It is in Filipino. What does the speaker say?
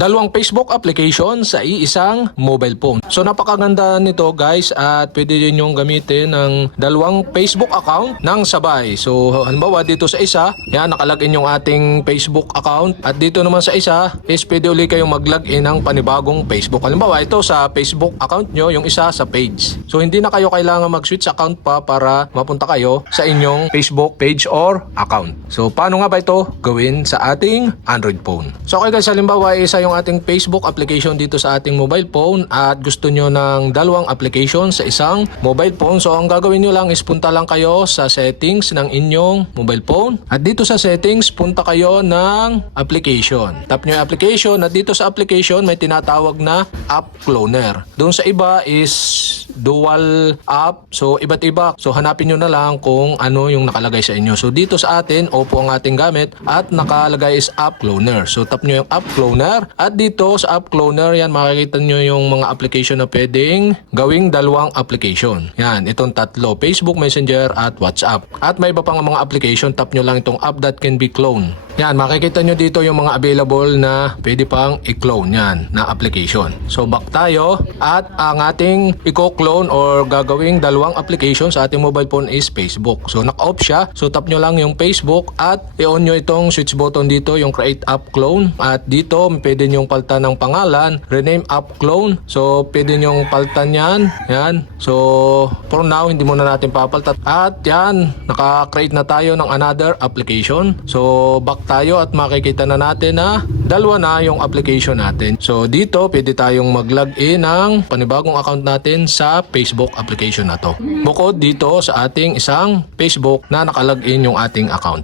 dalawang Facebook application sa iisang mobile phone. So napakaganda nito guys, at pwede din yung gamitin ng dalawang Facebook account ng sabay. So halimbawa dito sa isa, yan, nakalagin yung ating Facebook account, at dito naman sa isa is pwede ulit kayong mag-login ng panibagong Facebook. Halimbawa ito sa Facebook account nyo, yung isa sa page. So hindi na kayo kailangan mag-switch account pa para mapunta kayo sa inyong Facebook page or account. So paano nga ba ito gawin sa ating Android phone? So okay guys, halimbawa isa yung ating Facebook application dito sa ating mobile phone at gusto nyo ng dalawang application sa isang mobile phone. So ang gagawin nyo lang is punta lang kayo sa settings ng inyong mobile phone, at dito sa settings punta kayo ng application. Tap nyo yung application, at dito sa application may tinatawag na app cloner. Doon sa iba is dual app. So iba't iba. So hanapin nyo na lang kung ano yung nakalagay sa inyo. So dito sa atin, Oppo ang ating gamit at nakalagay is app cloner. So tap nyo yung app cloner, at dito sa app cloner yan makikita nyo yung mga application na pwedeng gawing dalawang application. Yan, itong tatlo, Facebook, Messenger at WhatsApp. At may iba pang mga application, tap nyo lang itong app that can be cloned. Yan, makikita nyo dito yung mga available na pwede pang i-clone yan na application. So back tayo, at ang ating i-clone or gagawing dalawang application sa ating mobile phone is Facebook. So naka-off siya. So tap nyo lang yung Facebook at i-on nyo itong switch button dito, yung create app clone. At dito pwede nyong paltan ng pangalan, rename app clone. So pwede nyong paltan yan. Yan. So for now hindi muna natin papaltan. At yan, naka-create na tayo ng another application. So back tayo at makikita na natin na dalawa na yung application natin. So dito pwede tayong mag-login ng panibagong account natin sa Facebook application na to. Bukod dito sa ating isang Facebook na nakalagin yung ating account.